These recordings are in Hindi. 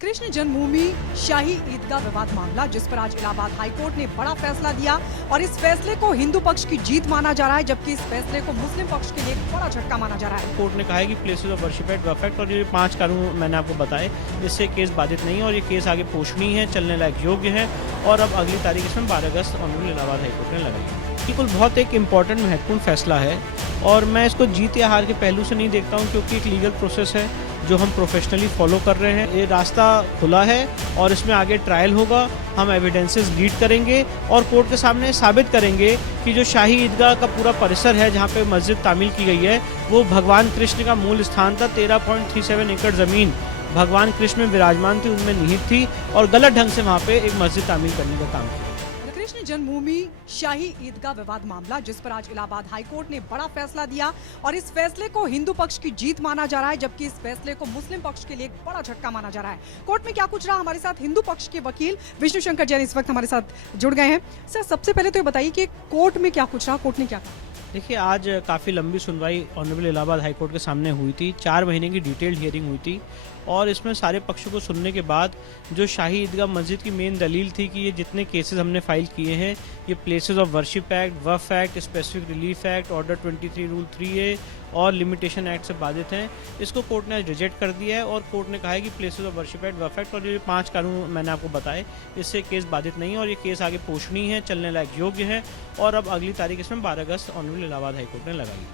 कृष्ण जन्मभूमि शाही ईदगाह विवाद मामला, जिस पर आज इलाहाबाद हाईकोर्ट ने बड़ा फैसला दिया और इस फैसले को हिंदू पक्ष की जीत माना जा रहा है, जबकि इस फैसले को मुस्लिम पक्ष के लिए एक बड़ा झटका माना जा रहा है। कोर्ट ने कहा है कि प्लेसेस ऑफ वर्शिप एट वफेक्ट और ये 5 कानून मैंने आपको बताए, इससे केस बाधित नहीं है और ये केस आगे पोषणीय है, चलने लायक योग्य है। और अब अगली तारीख इसमें 12 अगस्त ऑनरेबल इलाहाबाद हाईकोर्ट ने लगाई। बिल्कुल बहुत एक इम्पॉर्टेंट महत्वपूर्ण फैसला है और मैं इसको जीत या हार के पहलू से नहीं देखता हूँ, क्योंकि एक लीगल प्रोसेस है जो हम प्रोफेशनली फॉलो कर रहे हैं। ये रास्ता खुला है और इसमें आगे ट्रायल होगा। हम एविडेंसेस लीड करेंगे और कोर्ट के सामने साबित करेंगे कि जो शाही ईदगाह का पूरा परिसर है, जहाँ पे मस्जिद तामील की गई है, वो भगवान कृष्ण का मूल स्थान था। 13.37 एकड़ ज़मीन भगवान कृष्ण में विराजमान थी, उनमें निहित थी और गलत ढंग से वहाँ पे एक मस्जिद तामील करने का काम किया। कृष्ण जन्मभूमि शाही ईदगाह विवाद मामला, जिस पर आज इलाहाबाद हाईकोर्ट ने बड़ा फैसला दिया और इस फैसले को हिंदू पक्ष की जीत माना जा रहा है, जबकि इस फैसले को मुस्लिम पक्ष के लिए एक बड़ा झटका माना जा रहा है। कोर्ट में क्या कुछ रहा, हमारे साथ हिंदू पक्ष के वकील विष्णु शंकर जैन इस वक्त हमारे साथ जुड़ गए हैं। सर, सबसे पहले तो ये बताइए कि कोर्ट में क्या कुछ रहा, कोर्ट ने क्या कहा? देखिए, आज काफ़ी लंबी सुनवाई ऑनरेबल इलाहाबाद हाईकोर्ट के सामने हुई थी। 4 महीने की डिटेल्ड हियरिंग हुई थी और इसमें सारे पक्षों को सुनने के बाद जो शाही ईदगाह मस्जिद की मेन दलील थी कि ये जितने केसेस हमने फाइल किए हैं, ये places of worship act, Waqf act, specific relief act, order 23 rule 3A और लिमिटेशन एक्ट से बाधित हैं। इसको कोर्ट ने आज रिजेक्ट कर दिया है और कोर्ट ने कहा है कि places of worship act, Waqf act और ये 5 कानून मैंने आपको बताए, इससे केस बाधित नहीं है और ये केस आगे पोषणीय है, चलने लायक योग्य है। और अब अगली तारीख इसमें 12 अगस्त ऑनरेबल इलाहाबाद हाईकोर्ट ने लगाई।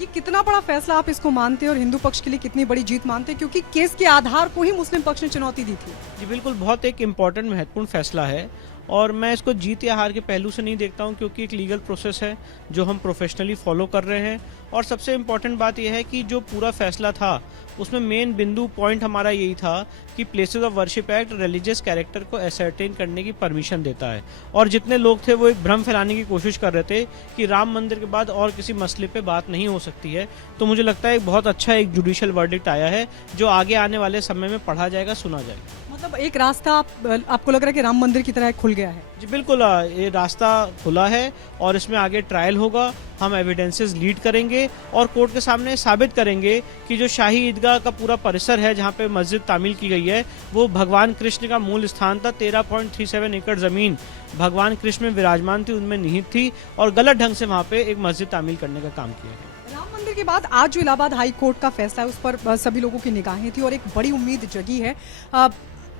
ये कितना बड़ा फैसला आप इसको मानते हैं और हिंदू पक्ष के लिए कितनी बड़ी जीत मानते हैं, क्योंकि केस के आधार को ही मुस्लिम पक्ष ने चुनौती दी थी? जी बिल्कुल, बहुत एक इम्पॉर्टेंट महत्वपूर्ण फैसला है और मैं इसको जीत या हार के पहलू से नहीं देखता हूं, क्योंकि एक लीगल प्रोसेस है जो हम प्रोफेशनली फॉलो कर रहे हैं। और सबसे इम्पॉर्टेंट बात यह है कि जो पूरा फैसला था उसमें मेन बिंदु पॉइंट हमारा यही था कि places of worship act religious character को एसर्टेन करने की परमिशन देता है। और जितने लोग थे वो एक भ्रम फैलाने की कोशिश कर रहे थे कि राम मंदिर के बाद और किसी मसले पे बात नहीं हो सकती है। तो मुझे लगता है एक बहुत अच्छा एक जुडिशियल वर्डिक्ट आया है जो आगे आने वाले समय में पढ़ा जाएगा, सुना जाएगा। मतलब एक रास्ता आपको लग रहा है कि राम मंदिर की तरह खुल गया है? जी बिल्कुल, ये रास्ता खुला है और इसमें आगे ट्रायल होगा। हम एविडेंसेस लीड करेंगे और कोर्ट के सामने साबित करेंगे कि जो शाही ईदगाह का पूरा परिसर है, जहाँ पे मस्जिद तामील की गई है, वो भगवान कृष्ण का मूल स्थान था। 13.37 एकड़ ज़मीन भगवान कृष्ण में विराजमान थी, उनमें निहित थी और गलत ढंग से वहाँ पे एक मस्जिद तामील करने का काम किया गया। राम मंदिर के बाद आज जो इलाहाबाद हाई कोर्ट का फैसला है, उस पर सभी लोगों की निगाहें थी और एक बड़ी उम्मीद जगी है।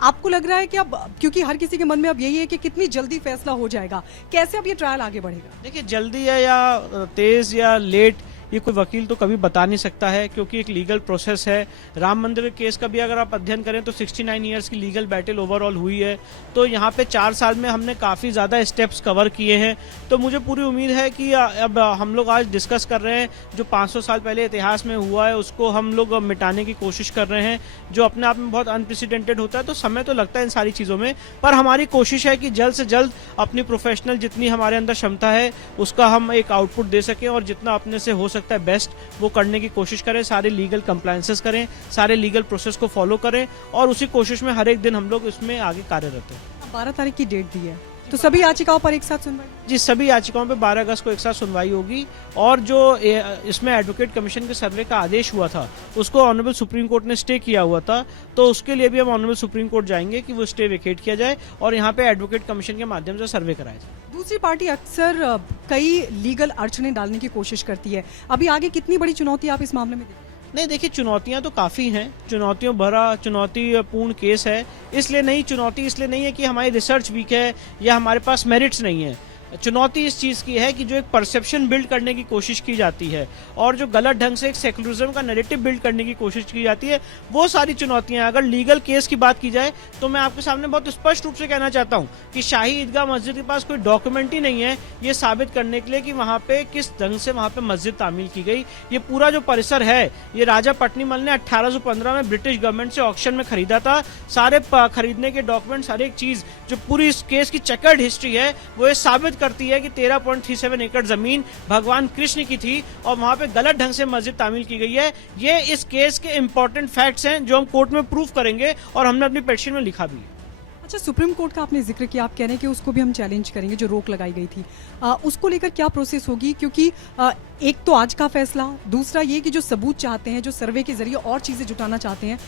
आपको लग रहा है कि अब, क्योंकि हर किसी के मन में अब यही है कि कितनी जल्दी फैसला हो जाएगा, कैसे अब ये ट्रायल आगे बढ़ेगा? देखिए, जल्दी है या तेज या लेट, ये कोई वकील तो कभी बता नहीं सकता है, क्योंकि एक लीगल प्रोसेस है। राम मंदिर केस का भी अगर आप अध्ययन करें तो 69 ईयर्स की लीगल बैटल ओवरऑल हुई है। तो यहाँ पे 4 साल में हमने काफ़ी ज़्यादा स्टेप्स कवर किए हैं। तो मुझे पूरी उम्मीद है कि अब हम लोग आज डिस्कस कर रहे हैं, जो 500 साल पहले इतिहास में हुआ है उसको हम लोग मिटाने की कोशिश कर रहे हैं, जो अपने आप में बहुत अनप्रेसिडेंटेड होता है। तो समय तो लगता है इन सारी चीज़ों में, पर हमारी कोशिश है कि जल्द से जल्द अपनी प्रोफेशनल जितनी हमारे अंदर क्षमता है उसका हम एक आउटपुट दे सकें और जितना अपने से हो सकता है बेस्ट वो करने की कोशिश करें। सारे लीगल कंप्लायंसेस करें, सारे लीगल प्रोसेस को फॉलो करें और उसी कोशिश में हर एक दिन हम लोग इसमें आगे कार्यरत हैं। 12 तारीख की डेट दी है, तो सभी याचिकाओं पर एक साथ सुनवाई? जी, सभी याचिकाओं पे 12 अगस्त को एक साथ सुनवाई होगी और जो इसमें एडवोकेट कमीशन के सर्वे का आदेश हुआ था उसको ऑनरेबल सुप्रीम कोर्ट ने स्टे किया हुआ था। तो उसके लिए भी हम ऑनरेबल सुप्रीम कोर्ट जाएंगे कि वो स्टे वेकेट किया जाए और यहाँ पे एडवोकेट कमीशन के माध्यम से सर्वे कराया जाए। दूसरी पार्टी अक्सर कई लीगल अड़चनें डालने की कोशिश करती है, अभी आगे कितनी बड़ी चुनौती आप इस मामले में देखते हैं? नहीं, देखिए, चुनौतियां तो काफ़ी हैं। चुनौतियों भरा चुनौतीपूर्ण केस है। इसलिए नहीं है कि हमारी रिसर्च वीक है या हमारे पास मेरिट्स नहीं है। चुनौती इस चीज़ की है कि जो एक परसेप्शन बिल्ड करने की कोशिश की जाती है और जो गलत ढंग से एक सेकुलरिज्म का नैरेटिव बिल्ड करने की कोशिश की जाती है, वो सारी चुनौतियां। अगर लीगल केस की बात की जाए तो मैं आपके सामने बहुत स्पष्ट रूप से कहना चाहता हूं कि शाही ईदगाह मस्जिद के पास कोई डॉक्यूमेंट ही नहीं है ये साबित करने के लिए कि वहां पे किस ढंग से वहां पे मस्जिद तामील की गई। ये पूरा जो परिसर है, ये राजा पट्नीमल ने 1815 में ब्रिटिश गवर्नमेंट से ऑक्शन में खरीदा था। सारे खरीदने के डॉक्यूमेंट्स, हर एक चीज, जो पूरी इस केस की चेकर्ड हिस्ट्री है, वो ये साबित करती है कि 13.37 एकड़ जमीन भगवान कृष्ण की थी और वहां पे गलत ढंग से मस्जिद तामील की गई है। ये इस केस के इंपॉर्टेंट फैक्ट्स हैं जो हम कोर्ट में प्रूफ करेंगे और हमने अपनी पिटीशन में लिखा भी है। अच्छा, सुप्रीम कोर्ट का आपने जिक्र किया, आप कह रहे हैं कि उसको भी हम चैलेंज करेंगे, जो रोक लगाई गई थी उसको लेकर क्या प्रोसेस होगी? क्योंकि एक तो आज का फैसला, दूसरा ये कि जो सबूत चाहते हैं, जो सर्वे के जरिए और चीजें जुटाना चाहते हैं,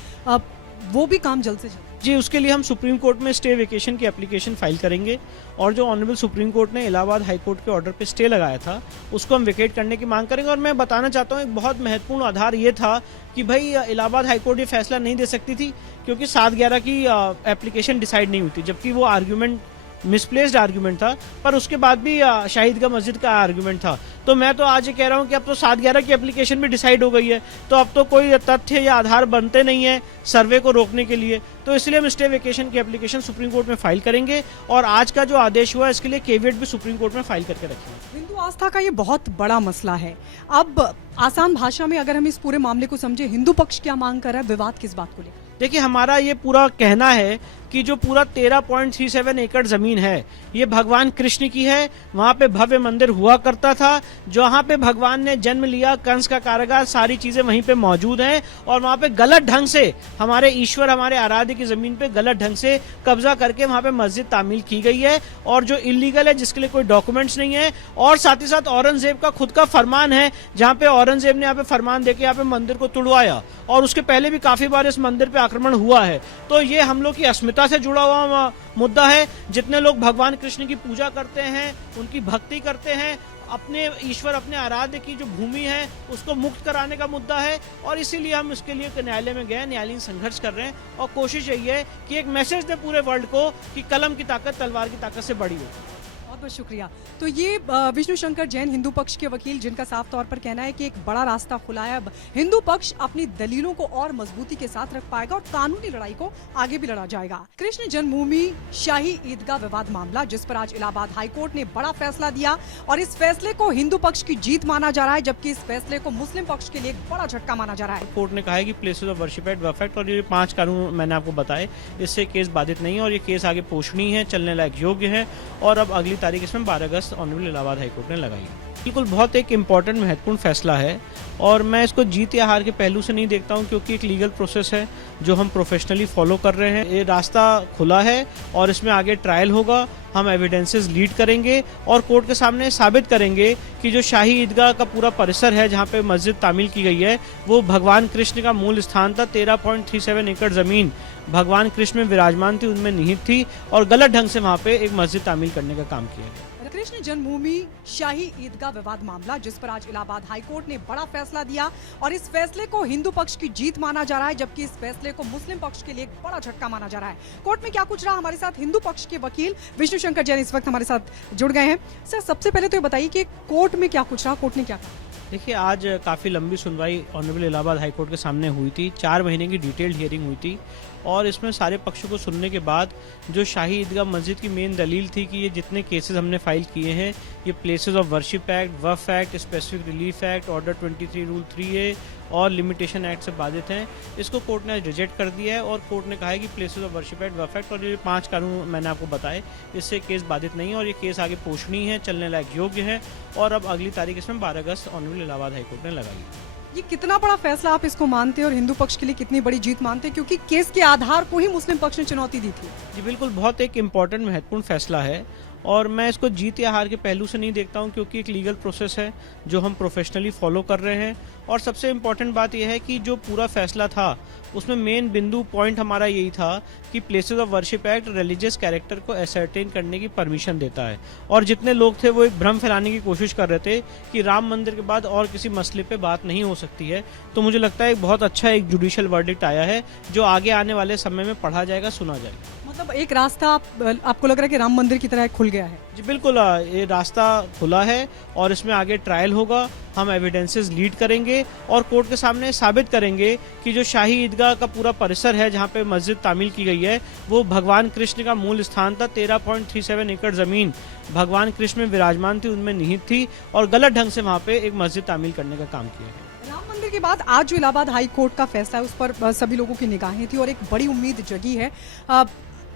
वो भी काम जल्द से जल्द जी, उसके लिए हम सुप्रीम कोर्ट में स्टे वेकेशन की एप्लीकेशन फाइल करेंगे और जो ऑनरेबल सुप्रीम कोर्ट ने इलाहाबाद हाई कोर्ट के ऑर्डर पे स्टे लगाया था उसको हम वेकेट करने की मांग करेंगे। और मैं बताना चाहता हूँ एक बहुत महत्वपूर्ण आधार ये था कि भाई इलाहाबाद हाई कोर्ट ये फैसला नहीं दे सकती थी क्योंकि 7/11 की एप्लीकेशन डिसाइड नहीं हुई थी, जबकि वो आर्ग्यूमेंट मिसप्लेस्ड आर्ग्यूमेंट था, पर उसके बाद भी शाहिद का मस्जिद का आर्ग्यूमेंट था। तो मैं तो आज ये कह रहा हूँ कि अब तो 7/11 की एप्लीकेशन भी डिसाइड हो गई है, तो अब तो कोई तथ्य या आधार बनते नहीं है सर्वे को रोकने के लिए। तो इसलिए हम स्टे वेकेशन की एप्लीकेशन सुप्रीम कोर्ट में फाइल करेंगे और आज का जो आदेश हुआ इसके लिए केवियट भी सुप्रीम कोर्ट में फाइल करके रखेंगे। हिंदू आस्था का ये बहुत बड़ा मसला है। अब आसान भाषा में अगर हम इस पूरे मामले को समझे, हिंदू पक्ष क्या मांग कर रहा है, विवाद किस बात को लेकर? देखिए, हमारा ये पूरा कहना है कि जो पूरा 13.37 एकड़ जमीन है ये भगवान कृष्ण की है। वहाँ पे भव्य मंदिर हुआ करता था, जहाँ पे भगवान ने जन्म लिया, कंस का कारागार, सारी चीजें वहीं पे मौजूद हैं। और वहाँ पे गलत ढंग से हमारे ईश्वर, हमारे आराध्य की जमीन पे गलत ढंग से कब्जा करके वहाँ पे मस्जिद तामील की गई है और जो इलीगल है, जिसके लिए कोई डॉक्यूमेंट्स नहीं है। और साथ ही साथ औरंगजेब का खुद का फरमान है, जहाँ पे औरंगजेब ने यहाँ पे फरमान देके यहाँ पे मंदिर को तुड़वाया और उसके पहले भी काफी बार इस मंदिर पे आक्रमण हुआ है। तो ये हम लोग की अस्मिता से जुड़ा हुआ मुद्दा है। जितने लोग भगवान कृष्ण की पूजा करते हैं, उनकी भक्ति करते हैं, अपने ईश्वर, अपने आराध्य की जो भूमि है उसको मुक्त कराने का मुद्दा है। और इसीलिए हम इसके लिए न्यायालय में गए, न्यायालयीन संघर्ष कर रहे हैं और कोशिश यही है कि एक मैसेज दे पूरे वर्ल्ड को कि कलम की ताकत तलवार की ताकत से बड़ी हो। बहुत बहुत शुक्रिया। तो ये विष्णु शंकर जैन, हिंदू पक्ष के वकील, जिनका साफ तौर पर कहना है कि एक बड़ा रास्ता खुला है। अब हिंदू पक्ष अपनी दलीलों को और मजबूती के साथ रख पाएगा और कानूनी लड़ाई को आगे भी लड़ा जाएगा। कृष्ण जन्मभूमि शाही ईदगाह विवाद मामला, जिस पर आज इलाहाबाद हाई कोर्ट ने बड़ा फैसला दिया और इस फैसले को हिंदू पक्ष की जीत माना जा रहा है, जबकि इस फैसले को मुस्लिम पक्ष के लिए एक बड़ा झटका माना जा रहा है। कोर्ट ने कहा है कि places of worship at Waqf act और ये 5 कानून मैंने आपको बताए, इससे केस बाधित नहीं है और ये केस आगे पोषणीय है, चलने लायक योग्य है। और अब अगली तारीख इसमें 12 अगस्त ऑनरेबल इलाहाबाद हाई कोर्ट ने लगाई। बिल्कुल बहुत एक इम्पॉर्टेंट महत्वपूर्ण फैसला है और मैं इसको जीत या हार के पहलू से नहीं देखता हूं, क्योंकि एक लीगल प्रोसेस है जो हम प्रोफेशनली फॉलो कर रहे हैं। ये रास्ता खुला है और इसमें आगे ट्रायल होगा। हम एविडेंसेस लीड करेंगे और कोर्ट के सामने साबित करेंगे कि जो शाही ईदगाह का पूरा परिसर है, जहां पे मस्जिद तामील की गई है, वो भगवान कृष्ण का मूल स्थान था। 13.37 एकड़ जमीन भगवान कृष्ण में विराजमान थी, उनमें निहित थी और गलत ढंग से वहां पे एक मस्जिद तामील करने का काम किया गया। कृष्ण जन्मभूमि शाही ईदगाह विवाद मामला, जिस पर आज इलाहाबाद हाई कोर्ट ने बड़ा फैसला दिया और इस फैसले को हिंदू पक्ष की जीत माना जा रहा है, जबकि इस फैसले को मुस्लिम पक्ष के लिए एक बड़ा झटका माना जा रहा है। कोर्ट में क्या कुछ रहा, हमारे साथ हिंदू पक्ष के वकील विष्णु शंकर जैन इस वक्त हमारे साथ जुड़ गए हैं। सर, सबसे पहले तो ये बताइए कि कोर्ट में क्या कुछ रहा, कोर्ट ने क्या कहा? देखिए, आज काफ़ी लंबी सुनवाई ऑनरेबल इलाहाबाद हाई कोर्ट के सामने हुई थी। 4 महीने की डिटेल्ड हियरिंग हुई थी और इसमें सारे पक्षों को सुनने के बाद जो शाही ईदगाह मस्जिद की मेन दलील थी कि ये जितने केसेस हमने फाइल किए हैं, ये places of worship act, Waqf act, specific relief act, order 23 rule 3A और लिमिटेशन एक्ट से बाधित हैं, इसको कोर्ट ने रिजेक्ट कर दिया है। और कोर्ट ने कहा है कि places of worship act, Waqf act और ये 5 कानून मैंने आपको बताए, इससे केस बाधित नहीं है और ये केस आगे पोषणीय है, चलने लायक योग्य है। और अब अगली तारीख इसमें 12 अगस्त ऑनरेबल इलाहाबाद हाई कोर्ट ने लगाई। ये कितना बड़ा फैसला आप इसको मानते हैं और हिंदू पक्ष के लिए कितनी बड़ी जीत मानते हैं, क्योंकि केस के आधार को ही मुस्लिम पक्ष ने चुनौती दी थी? जी बिल्कुल, बहुत एक इम्पॉर्टेंट महत्वपूर्ण फैसला है और मैं इसको जीत या हार के पहलू से नहीं देखता हूं, क्योंकि एक लीगल प्रोसेस है जो हम प्रोफेशनली फॉलो कर रहे हैं। और सबसे इम्पॉर्टेंट बात यह है कि जो पूरा फैसला था उसमें मेन बिंदु पॉइंट हमारा यही था कि places of worship act religious character को एसर्टेन करने की परमिशन देता है। और जितने लोग थे वो एक भ्रम फैलाने की कोशिश कर रहे थे कि राम मंदिर के बाद और किसी मसले पे बात नहीं हो सकती है। तो मुझे लगता है एक बहुत अच्छा एक जुडिशियल वर्डिक्ट आया है जो आगे आने वाले समय में पढ़ा जाएगा, सुना जाएगा। मतलब एक रास्ता आपको लग रहा है कि राम मंदिर की तरह खुल गया है? जी बिल्कुल, ये रास्ता खुला है और इसमें आगे ट्रायल होगा। हम एविडेंसेस लीड करेंगे और कोर्ट के सामने साबित करेंगे कि जो शाही ईदगाह का पूरा परिसर है, जहां पे मस्जिद तामील की गई है, वो भगवान कृष्ण का मूल स्थान था। 13.37 एकड़ जमीन भगवान कृष्ण में विराजमान थी, उनमें निहित थी और गलत ढंग से वहां पे एक मस्जिद तामील करने का काम किया गया। राम मंदिर के बाद आज जो इलाहाबाद हाई कोर्ट का फैसला है, उस पर सभी लोगों की निगाहें थी और एक बड़ी उम्मीद जगी है।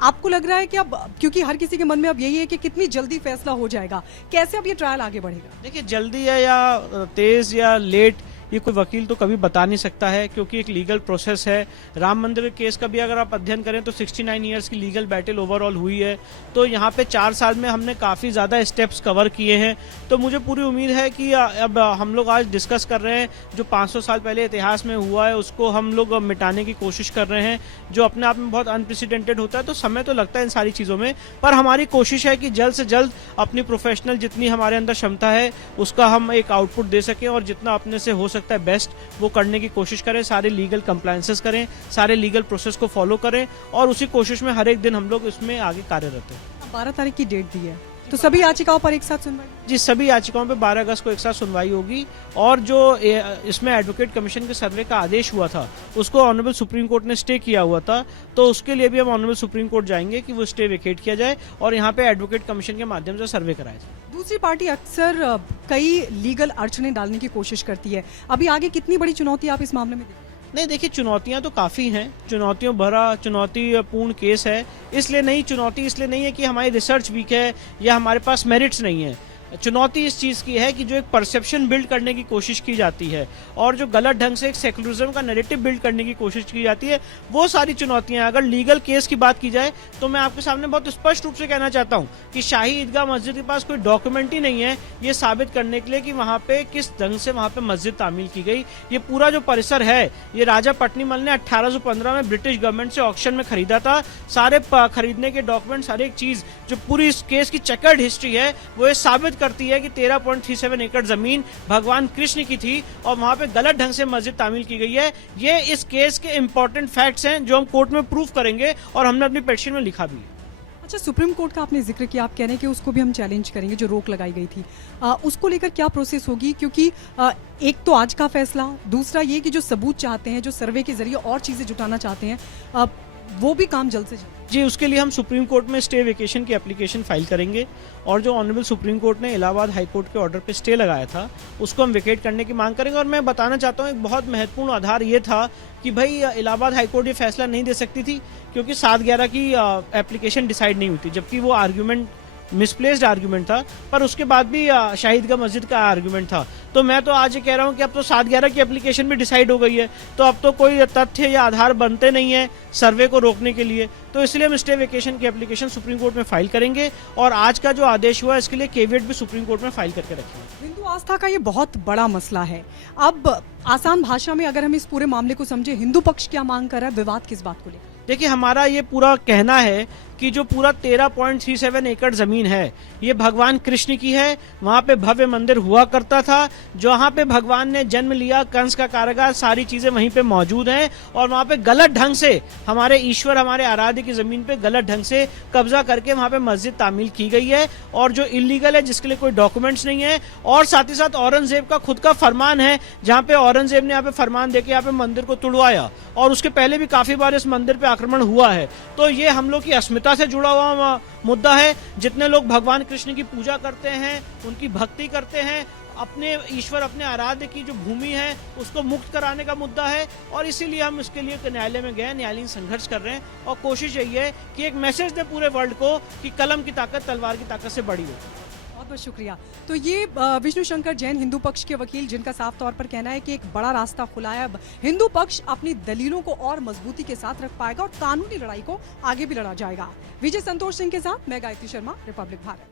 आपको लग रहा है कि अब, क्योंकि हर किसी के मन में अब यही है कि कितनी जल्दी फैसला हो जाएगा, कैसे अब ये ट्रायल आगे बढ़ेगा? देखिए, जल्दी है या तेज या लेट, ये कोई वकील तो कभी बता नहीं सकता है, क्योंकि एक लीगल प्रोसेस है। राम मंदिर केस का भी अगर आप अध्ययन करें तो 69 ईयर्स की लीगल बैटल ओवरऑल हुई है। तो यहाँ पे 4 साल में हमने काफ़ी ज़्यादा स्टेप्स कवर किए हैं। तो मुझे पूरी उम्मीद है कि अब हम लोग आज डिस्कस कर रहे हैं जो 500 साल पहले इतिहास में हुआ है उसको हम लोग मिटाने की कोशिश कर रहे हैं, जो अपने आप में बहुत अनप्रेसिडेंटेड होता है। तो समय तो लगता है इन सारी चीज़ों में, पर हमारी कोशिश है कि जल्द से जल्द अपनी प्रोफेशनल जितनी हमारे अंदर क्षमता है उसका हम एक आउटपुट दे सकें और जितना अपने से हो सकता है बेस्ट वो करने की कोशिश करें। सारे लीगल कंप्लायंसेस करें, सारे लीगल प्रोसेस को फॉलो करें और उसी कोशिश में हर एक दिन हम लोग इसमें आगे कार्यरत हैं। 12 तारीख की डेट दी है, तो सभी याचिकाओं पर एक साथ सुनवाई? जी, सभी याचिकाओं पे 12 अगस्त को एक साथ सुनवाई होगी। और जो इसमें एडवोकेट कमीशन के सर्वे का आदेश हुआ था उसको ऑनरेबल सुप्रीम कोर्ट ने स्टे किया हुआ था, तो उसके लिए भी हम ऑनरेबल सुप्रीम कोर्ट जाएंगे कि वो स्टे वेकेट किया जाए और यहाँ पे एडवोकेट कमीशन के माध्यम से सर्वे कराया जाए। दूसरी पार्टी अक्सर कई लीगल अड़चने डालने की कोशिश करती है, अभी आगे कितनी बड़ी चुनौती आप इस मामले में देखते हैं? नहीं, देखिए, चुनौतियां तो काफ़ी हैं। चुनौतियों भरा चुनौतीपूर्ण केस है। इसलिए नहीं है कि हमारी रिसर्च वीक है या हमारे पास मेरिट्स नहीं है। चुनौती इस चीज़ की है कि जो एक परसेप्शन बिल्ड करने की कोशिश की जाती है और जो गलत ढंग से एक सेकुलरिज्म का नैरेटिव बिल्ड करने की कोशिश की जाती है, वो सारी चुनौतियां। अगर लीगल केस की बात की जाए तो मैं आपके सामने बहुत स्पष्ट रूप से कहना चाहता हूं कि शाही ईदगाह मस्जिद के पास कोई डॉक्यूमेंट ही नहीं है ये साबित करने के लिए कि वहां पे किस ढंग से वहां पे मस्जिद तामील की गई। ये पूरा जो परिसर है ये राजा पट्नीमल ने 1815 में ब्रिटिश गवर्नमेंट से ऑक्शन में खरीदा था। सारे खरीदने के डॉक्यूमेंट्स, हर एक चीज, जो पूरी इस केस की चेकर्ड हिस्ट्री है वो ये साबित करती है कि 13.37 एकड़ जमीन भगवान कृष्ण की थी और वहां पे गलत ढंग से मस्जिद तामील की गई है। ये इस केस के इंपॉर्टेंट फैक्ट्स हैं जो हम कोर्ट में प्रूफ करेंगे और हमने अपनी पिटीशन में लिखा भी है। अच्छा, सुप्रीम कोर्ट का आपने जिक्र किया, आप कह रहे हैं कि उसको भी हम चैलेंज करेंगे, जो रोक लगाई गई थी उसको लेकर क्या प्रोसेस होगी? क्योंकि एक तो आज का फैसला, दूसरा ये कि जो सबूत चाहते हैं, जो सर्वे के जरिए और चीजें जुटाना चाहते हैं, वो भी काम जल्द से जल्द। जी, उसके लिए हम सुप्रीम कोर्ट में स्टे वेकेशन की एप्लीकेशन फाइल करेंगे और जो ऑनरेबल सुप्रीम कोर्ट ने इलाहाबाद हाई कोर्ट के ऑर्डर पे स्टे लगाया था उसको हम वेकेट करने की मांग करेंगे। और मैं बताना चाहता हूँ एक बहुत महत्वपूर्ण आधार ये था कि भाई इलाहाबाद हाई कोर्ट ये फैसला नहीं दे सकती थी क्योंकि 7/11 की एप्लीकेशन डिसाइड नहीं हुई थी, जबकि वो आर्ग्यूमेंट मिसप्लेस्ड आर्ग्यूमेंट था, पर उसके बाद भी शाही ईदगाह मस्जिद का आर्ग्यूमेंट था। तो मैं तो आज ये कह रहा हूँ कि अब तो 7/11 की एप्लीकेशन भी डिसाइड हो गई है, तो अब तो कोई तथ्य या आधार बनते नहीं है सर्वे को रोकने के लिए। तो इसलिए हम स्टे वेकेशन की एप्लीकेशन सुप्रीम कोर्ट में फाइल करेंगे और आज का जो आदेश हुआ इसके लिए केविएट भी सुप्रीम कोर्ट में फाइल करके रखेंगे। हिंदू आस्था का ये बहुत बड़ा मसला है। अब आसान भाषा में अगर हम इस पूरे मामले को समझे, हिंदू पक्ष क्या मांग कर रहा है, विवाद किस बात को लेकर? देखिए, हमारा ये पूरा कहना है कि जो पूरा 13.37 एकड़ जमीन है ये भगवान कृष्ण की है। वहाँ पे भव्य मंदिर हुआ करता था, जहाँ पे भगवान ने जन्म लिया, कंस का कारागार, सारी चीजें वहीं पे मौजूद हैं और वहाँ पे गलत ढंग से हमारे ईश्वर, हमारे आराध्य की जमीन पे गलत ढंग से कब्जा करके वहाँ पे मस्जिद तामील की गई है और जो इलीगल है, जिसके लिए कोई डॉक्यूमेंट्स नहीं है। और साथ ही साथ औरंगजेब का खुद का फरमान है, जहाँ पे औरंगजेब ने यहाँ पे फरमान देके यहाँ पे मंदिर को तुड़वाया और उसके पहले भी काफी बार इस मंदिर पे आक्रमण हुआ है। तो ये हम लोग की अस्मिता से जुड़ा हुआ मुद्दा है। जितने लोग भगवान कृष्ण की पूजा करते हैं, उनकी भक्ति करते हैं, अपने ईश्वर, अपने आराध्य की जो भूमि है उसको मुक्त कराने का मुद्दा है और इसीलिए हम इसके लिए न्यायालय में गए, न्यायालयीन संघर्ष कर रहे हैं और कोशिश यही है कि एक मैसेज दे पूरे वर्ल्ड को कि कलम की ताकत तलवार की ताकत से बड़ी हो। बहुत बहुत शुक्रिया। तो ये विष्णु शंकर जैन, हिंदू पक्ष के वकील, जिनका साफ तौर पर कहना है कि एक बड़ा रास्ता खुला है। अब हिंदू पक्ष अपनी दलीलों को और मजबूती के साथ रख पाएगा और कानूनी लड़ाई को आगे भी लड़ा जाएगा। विजय संतोष सिंह के साथ मैं गायत्री शर्मा, रिपब्लिक भारत।